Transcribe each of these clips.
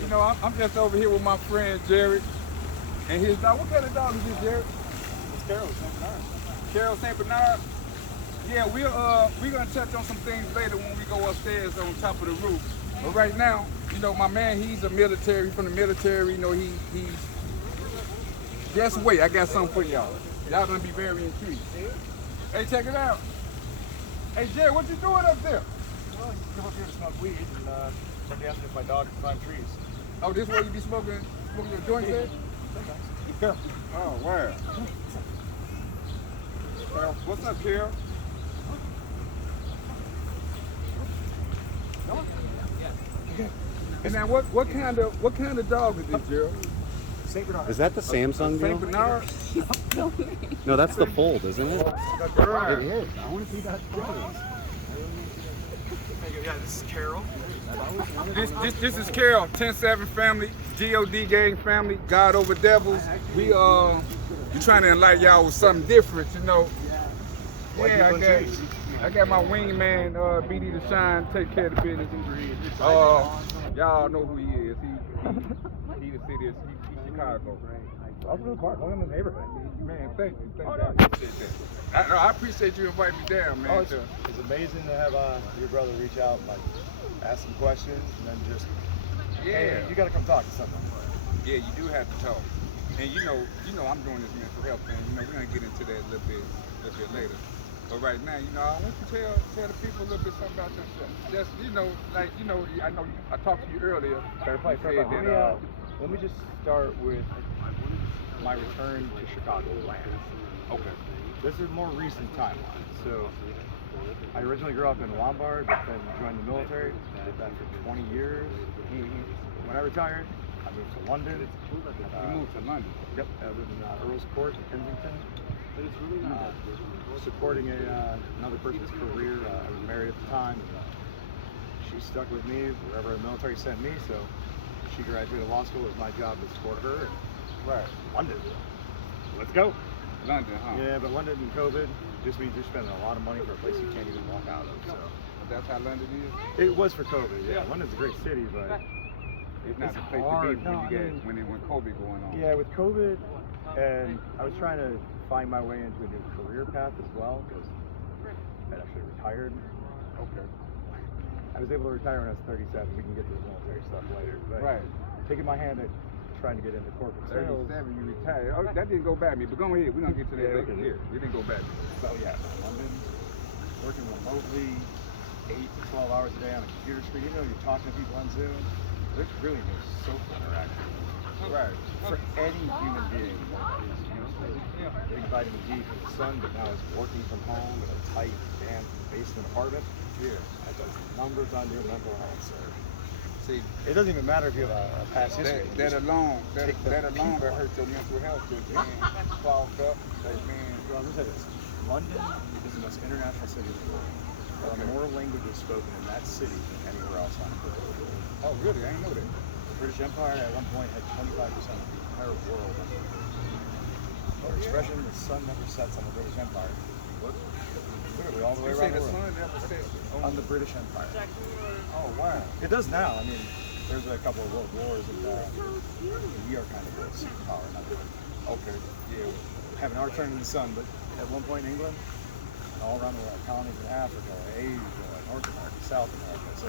You know, I'm just over here with my friend Jerrod and his dog. What kind of dog is this, Jerrod? It's Carol, St. Bernard. Carol St. Bernard. Yeah, we're gonna touch on some things later when we go upstairs on top of the roof. But right now, you know, my man, he's a military, from the military. You know, he's. Just wait, I got something for y'all. Y'all gonna be very intrigued. Hey, check it out. Hey, Jerrod, what you doing up there? Well, you come up here to smoke weed, and somebody asked me if my dog can climb trees. Oh, this where you be smoking your joints at? Yeah. Oh, wow. Carol, what's up, Carol? And now, what kind of dog is this, Jerrod? St. Bernard. Is that the Samsung St. deal? Bernard? No, that's the Fold, isn't it? Right. It is. I want to see that dog. Yeah, this is Carol. This is Carol, 10-7 family, G.O.D. gang family, God over devils. We trying to enlighten y'all with something different, you know. Yeah, I got my wingman, BD the Shine, take care of the business. Y'all know who he is. He the city, he's Chicago. Welcome to the park. Welcome to the neighborhood. Man, thank you. I appreciate that. I appreciate you inviting me down, man. It's amazing to have your brother reach out, like ask some questions, and then just hey, you got to come talk to someone. Yeah, you do have to talk. And you know, I'm doing this mental health thing. You know, we're gonna get into that a little bit later. But right now, you know, I want you to tell the people a little bit something about yourself. Just, I know I talked to you earlier. Fair play. Let me just start with my return to Chicago land. Okay. This is a more recent timeline. So I originally grew up in Lombard, but then joined the military. Did that for 20 years. When I retired, I moved to London. You moved to London? Yep. I lived in Earl's Court, Kensington. Supporting another person's career. I was married at the time. She stuck with me wherever the military sent me. So she graduated law school. It was my job to support her. And Right. London. Let's go. London, huh? Yeah, but London and COVID just means you're spending a lot of money for a place you can't even walk out of. So That's how London is? it was for COVID. Yeah, London's a great city, but It's not it's the place hard. to be when COVID going on. yeah, with COVID, and I was trying to find my way into a new career path as well because I actually retired. Okay. I was able to retire when I was 37. We can get to the military stuff later. But Right. taking my hand at trying to get into corporate sales. 37, you retired. Oh, that didn't go bad me, but go ahead. We're going to get to that later. okay. Here. It didn't go bad me. So yeah, London, working remotely, 8 to 12 hours a day on a computer screen. You know, you're talking to people on Zoom. There's really no social interaction. Right. For any human being that is used to getting vitamin D from the sun, but now is working from home in a tight, damn basement apartment. Yeah. That does numbers on your mental health, sir. See, It doesn't even matter if you have a past history. that alone, take the that alone people. will hurt your mental health just being clogged up. Like, man, Well, let me tell you this. London is the most international city in the world. There are more languages spoken in that city than anywhere else on earth. oh, really? I didn't know that. The British Empire at one point had 25% of the entire world. Our expression, the sun never sets on the British Empire. Look, literally all the way You say around the the world. sun never sets On the British Empire. Oh, wow. It does now. I mean, there's a couple of world wars and we are kind of a superpower now. Okay. Yeah. Having our turn in the sun, but at one point in England, and all around the world, colonies in Africa, Asia, North America, South America. So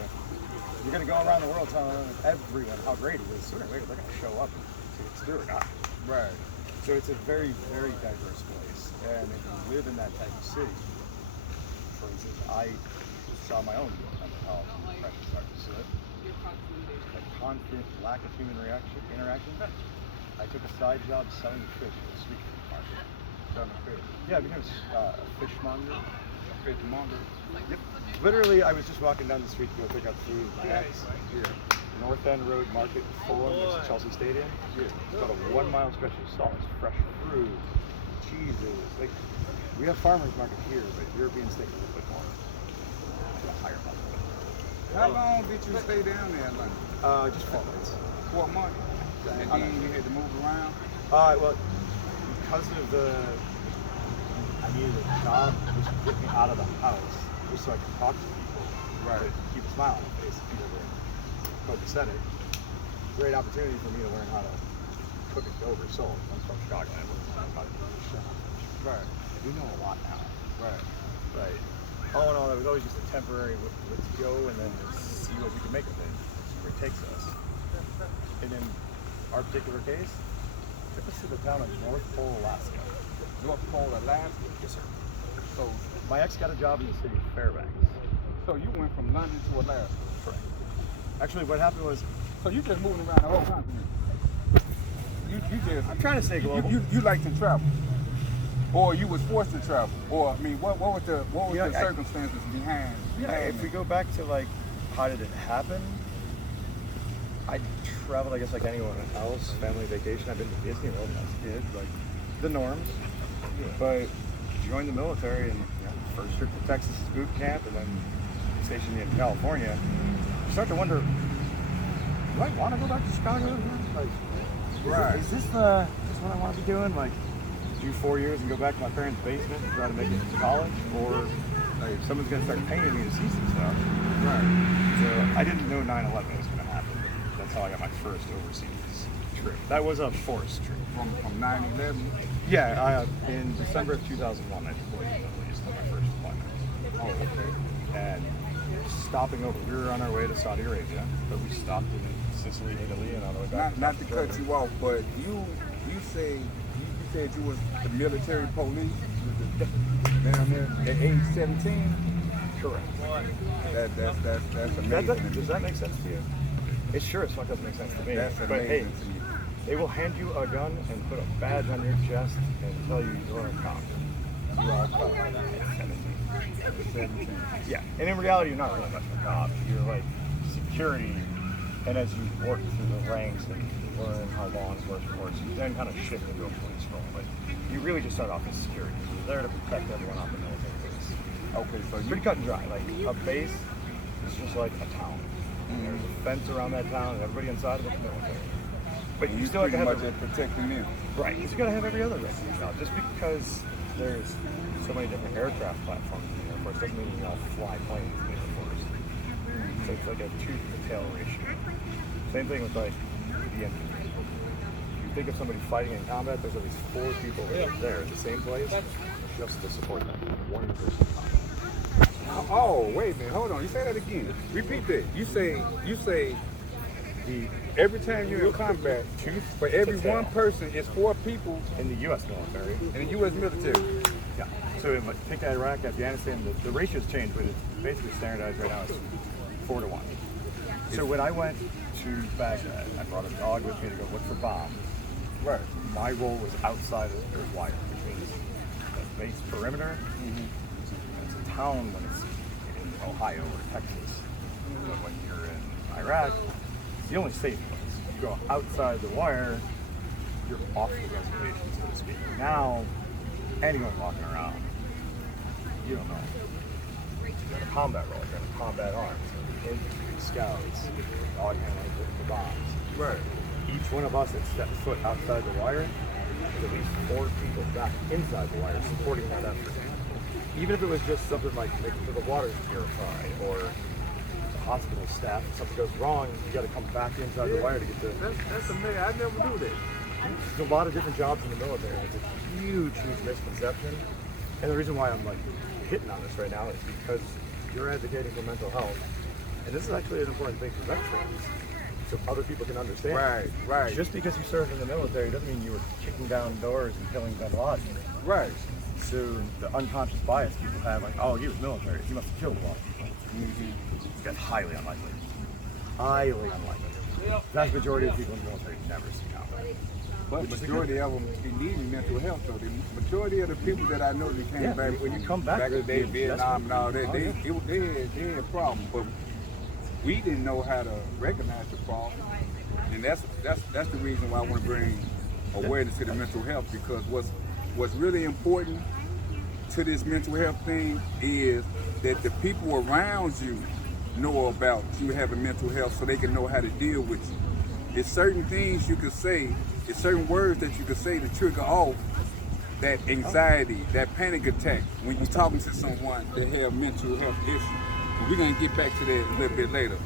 you're going to go around the world telling everyone how great it is. Sooner or later, they're going to show up and see if it's true or not. Right. So it's a very, very diverse place. And if you live in that type of city, for instance, I saw my own mental health and depression start to slip. A constant lack of human interaction. I took a side job selling fish at the street food market. Selling fish. Yeah, I became a fishmonger. A fishmonger. Yep. Literally, I was just walking down the street to go pick up food with my ex. Yeah. North End Road Market in Fulham, next to Chelsea Stadium. Yeah. It's about a 1 mile stretch of stalls, fresh fruit, cheeses. Like, we have farmers market here, but European steak a little bit more. To a higher level. How long did you stay down there in London? Just 4 months. 4 months. And then you had to move around? Well, because of I needed a job just to get me out of the house, just so I could talk to people. Right. To keep a smile on my face. People were copacetic. So great opportunity for me to learn how to cook and go over salt. I'm from Chicago. I learned how to cook fish. Right. We know a lot now. Right. Right. All in all, that was always just a temporary let's go and then see what we can make of it. See where it takes us. And in our particular case, it took us to the town of North Pole, Alaska. North Pole, Alaska. Yes, sir. So, My ex got a job in the city of Fairbanks. so you went from London to Alaska. Correct. Actually, what happened was, So you just moving around the whole continent. You just. I'm trying to stay global. You like to travel, or you was forced to travel, or I mean, what was the circumstances behind? If we go back to like, how did it happen? I traveled, I guess, like anyone else. Family vacation. I've been to Disney World when I was a kid, like the norms. But joined the military and first trip to Texas is boot camp, and then stationed in California. You start to wonder, do I want to go back to Chicago? Like, is this what I want to be doing? Like, do 4 years and go back to my parents' basement and try to make it to college, or like someone's gonna start paying me to see some stuff. Right. So I didn't know 9/11 was gonna happen. That's how I got my first overseas trip. That was a forced trip. From 9/11. Yeah, in December of 2001, I deployed to the Middle East on my first deployment. Oh, okay. And stopping over, we were on our way to Saudi Arabia, but we stopped in Sicily, Italy, and on the way back. Not to cut you off, but you said you was the military police down there at age 17. Correct. That's amazing. Does that make sense to you? It sure as fuck doesn't make sense to me. That's But hey, amazing to me. they will hand you a gun and put a badge on your chest and tell you you're a cop. You are a cop at 17. Yeah, and in reality, you're not really much of a cop. You're like security, and as you work through the ranks and learn how law enforcement works, you then kind of shift into a police role. But you really just start off as security. You're there to protect everyone off the military base. Okay, so It's you pretty cut and dry. Like a base is just like a town. And there's a fence around that town, and everybody inside of it's military. But you still have to pretty have much just protecting them. right. Because you got to have every other refuge job. Just because there's so many different aircraft platforms in the Air Force doesn't mean you all fly planes in the Air Force. So it's like a tooth to tail ratio. Same thing with like the infantry. You think of somebody fighting in combat, there's at least 4 people that are there in the same place just to support them. One person combat. Oh, wait a minute, hold on. You say that again. Repeat that. You say every time you're in combat, for every one person, it's 4 people In the U.S. military. in the U.S. military. Yeah. So in, take Iraq, Afghanistan, the ratios change, but it's basically standardized right now. It's 4 to 1. So when I went to Baghdad, I brought a dog with me to go look for bombs. Right. My role was outside of the wire, which means the base perimeter. It's a town when it's in Ohio or Texas. But when you're in Iraq, it's the only safe place. You go outside the wire, you're off the reservation, so to speak. Now, anyone walking around, you don't know. You're in a combat role, you're in a combat arms, infantry, scouts, dog handlers looking for bombs. Right. Each one of us that steps foot outside the wire, there's at least 4 people back inside the wire supporting that effort. Even if it was just something like making sure the water's purified, or the hospital staff, if something goes wrong, you got to come back inside the wire to get the. That's amazing. I never knew that. There's a lot of different jobs in the military. It's a huge misconception. And the reason why I'm like hitting on this right now is because you're advocating for mental health, and this is actually an important thing for veterans, so other people can understand. Right. Just because you served in the military doesn't mean you were kicking down doors and killing Bin Laden. Right. So the unconscious bias people have, like, oh, he was military, he must have killed a lot of people. That's highly unlikely. Highly unlikely. The vast majority of people in the military never see combat. But the majority of them need mental health. So the majority of the people that I know that came back when you come back in the day, to Vietnam and all that, they had a problem. But we didn't know how to recognize the problem, and that's the reason why I want to bring awareness to the mental health, because what's really important to this mental health thing is that the people around you know about you having mental health, so they can know how to deal with you. There's certain things you can say, there's certain words that you can say to trigger off that anxiety, that panic attack when you're talking to someone that have mental health issues. We're gonna get back to that a little bit later.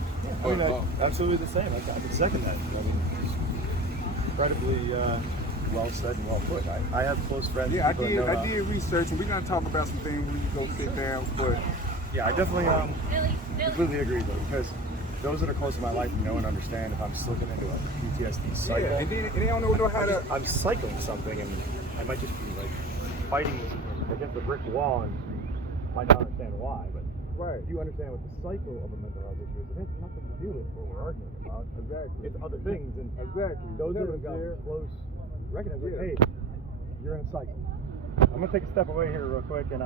I mean, absolutely the same. I can second that. I mean, it's incredibly well said and well put. I have close friends. Yeah, people I did research, and we're gonna talk about some things when you go sit down. But yeah, I definitely completely agree though, because those that are close to my life know and understand if I'm slipping into a PTSD cycle. yeah, and then they don't know how to. I'm cycling something, and I might just be like fighting against a brick wall, and you might not understand why, but Right. you understand what the cycle of a mental health issue is. It has nothing to do with what we're arguing about. Exactly. It's other things, and Exactly. those that Tell have us, gotten Jerrod. close recognize, like, Yeah. hey, you're in a cycle. I'm gonna take a step away here real quick, and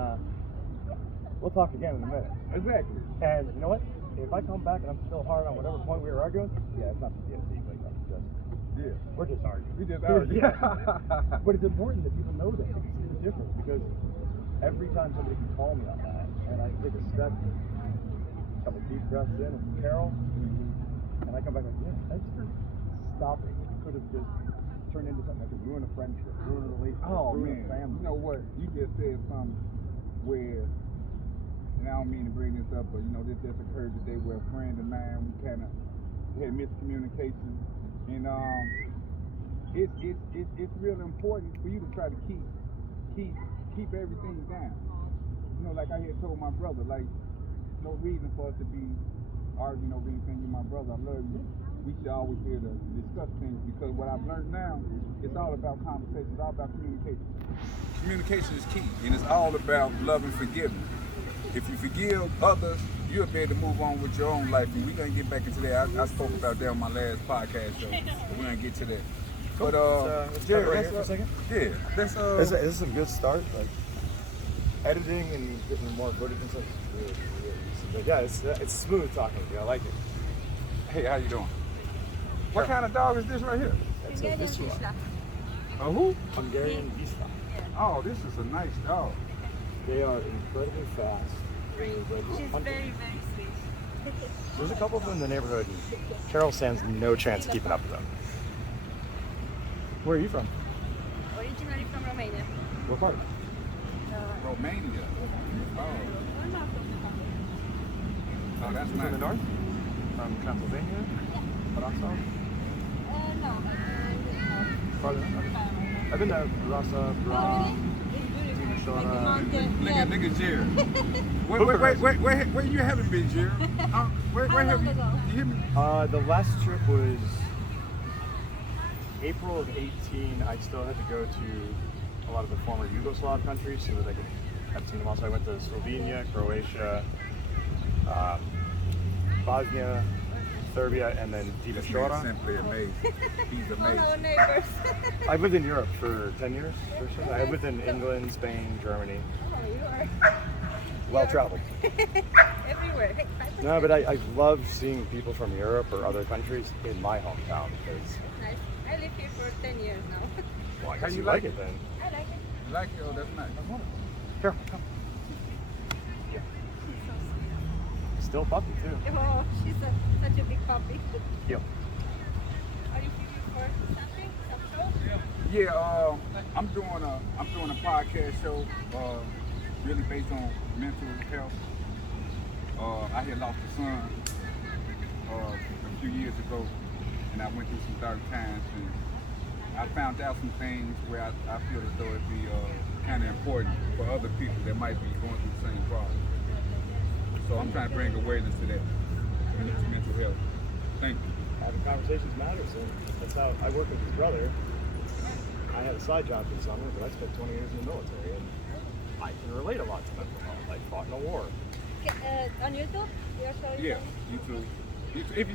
we'll talk again in a minute. Exactly. And you know what? If I come back and I'm still hard on whatever point we were arguing, yeah, it's not PTSD, like Yeah. we're just arguing. We just argue. Yeah. But it's important that people know that they can see the difference, because every time somebody can call me on that, and I take a step, a couple deep breaths in, and Carol, and I come back like, yeah, thanks for stopping. It could have just turned into something that could ruin a friendship, ruin a relationship, Oh ruin man, a family. you know what? You just said something where, and I don't mean to bring this up, but you know this just occurred today where a friend of mine we kind of had miscommunication, and it's real important for you to try to keep everything down. You know, like I had told my brother, like no reason for us to be arguing over anything. You're my brother, I love you. We should always be able to discuss things, because what I've learned now, it's all about conversation, it's all about communication. Communication is key, and it's all about love and forgiveness. If you forgive others, you'll be able to move on with your own life, and we're gonna get back into that. I spoke about that on my last podcast show, but we're gonna get to that. Cool. But let's Jerrod, cut right here for a second. Yeah, that's This is a good start. Like editing and getting more footage and stuff. Really easy. But yeah, it's smooth talking to you. I like it. Hey, how you doing? What kind of dog is this right here? That's a Vizsla. A who? Hungarian Vizsla. Oh, this is a nice dog. They are incredibly fast. She's very, very sweet. There's a couple of them in the neighborhood, and Carol stands no chance of keeping up with them. Where are you from? Originally from Romania. What part? Romania. Oh, oh, that's From nice. the north? From Transylvania? Warsaw? No. Farther north? I've been to Warsaw, Bram, Timisoara. Look at Jerrod. Where you haven't been, Jerrod? Where How have long you? ago? You hear me? The last trip was April of 18. I still had to go to a lot of the former Yugoslav countries so that I could have seen them all. So I went to Slovenia, Croatia, Bosnia, Serbia, and then He's Timisoara. simply amazing. He's All our amazing. neighbors. I've lived in Europe for 10 years or so. I've lived in England, Spain, Germany. Oh, you are Well traveled. everywhere. Hey, No, but I love seeing people from Europe or other countries in my hometown because nice. I live here for 10 years now. well, I How guess you you like like it then. I like it. You like it? Oh, that's nice. Here, come. Yeah. Still puppy too. Oh, she's such a big puppy. Yeah. Are you here for something? Some show? Yeah, I'm doing a podcast show, really based on mental health. I had lost a son a few years ago, and I went through some dark times, and I found out some things where I feel as though it'd be kind of important for other people that might be going through the same problem. So I'm trying to bring awareness to that, mental health. Thank you. Having conversations matters, and that's how I work with his brother. I had a side job for the summer, but I spent 20 years in the military, and I can relate a lot to mental health. I fought in a war. On YouTube? Your show is Yeah, on YouTube. If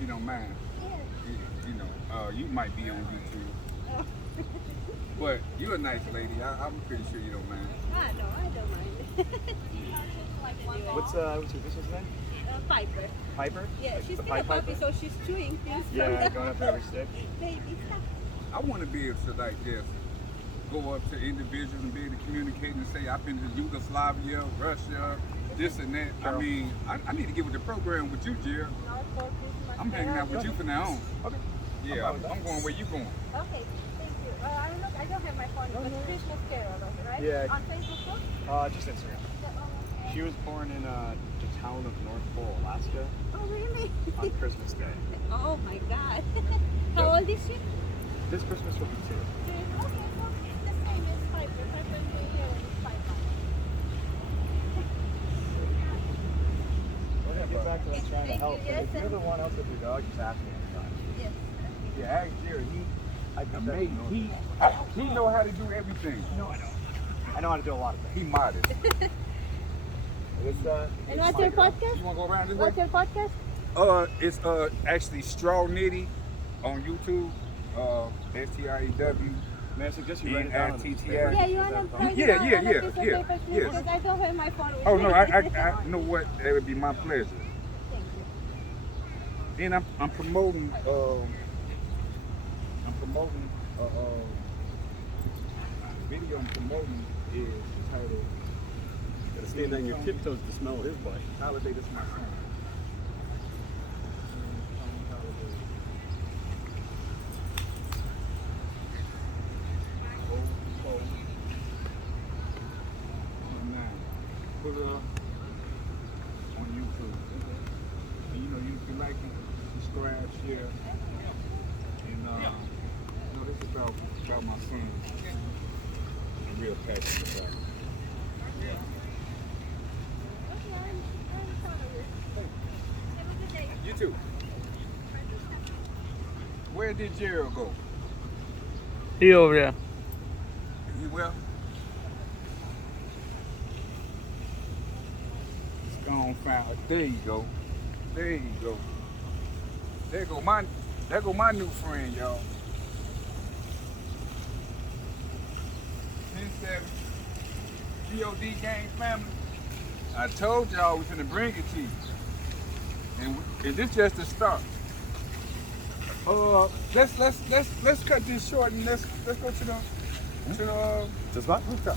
you don't mind, YouTube? you know, you might be on YouTube. Oh. But you're a nice lady. I'm pretty sure you don't mind. No, I don't mind. Anyway. What's your business name? Piper. Piper? Yeah, Like she's the still a Pied puppy, Piper? so she's chewing things. Yeah, going up to every stick. Baby. I want to be able to like just go up to individuals and be able to communicate and say I've been to Yugoslavia, Russia, this and that. I Sure. mean, I need to get with the program with you, Jerrod. Now for Christmas. I'm hanging out with you from now on. Okay. Yeah, I'm fine with I'm going where you going. Okay, thank you. I don't have my phone, but Christmas Carol, right? Yeah. On Facebook too? Just Instagram. Oh, okay. She was born in the town of North Pole, Alaska, Oh, really? on Christmas Day. Oh my God. How old is she? This Christmas will be 2. Okay, so it's the same as Piper. Piper is here when it's 5 months. We're gonna get back to like trying to Thank help. you, But yes, if you and- ever want help with your dog, just ask me anytime. Yes. Yeah, ask Jerrod. I think that's Amazing. He know how to do everything. No, I don't. I know how to do a lot of things. He modest. And what's your podcast? You wanna go around this way? What's your podcast? It's actually Straw Nitty on YouTube. STREW. Man, I suggest you write it down on the piece of NITTI. paper. Yeah, you want to write Yeah, it down yeah, on a yeah, piece of yeah, paper, please? yes. Because I don't have my phone with Oh me. no, I know what. That would be my pleasure. Thank you. And I'm promoting video I'm promoting is titled Gotta stand on your tiptoes to smell his butt. Holiday This My Son. Put it up on YouTube. And you know, you can like it, subscribe, share. And you know, this is about my son. I'm real passionate about it. Okay, I'm proud of you. Have a good day. You too. Where did Jerrod go? He over there. He well? It's gone found. There you go. There you go. There go my new friend, y'all. 10-7 GOD gang family. I told y'all we finna bring it to you. And this just the start. Let's cut this short and let's go to the To the spot? rooftop.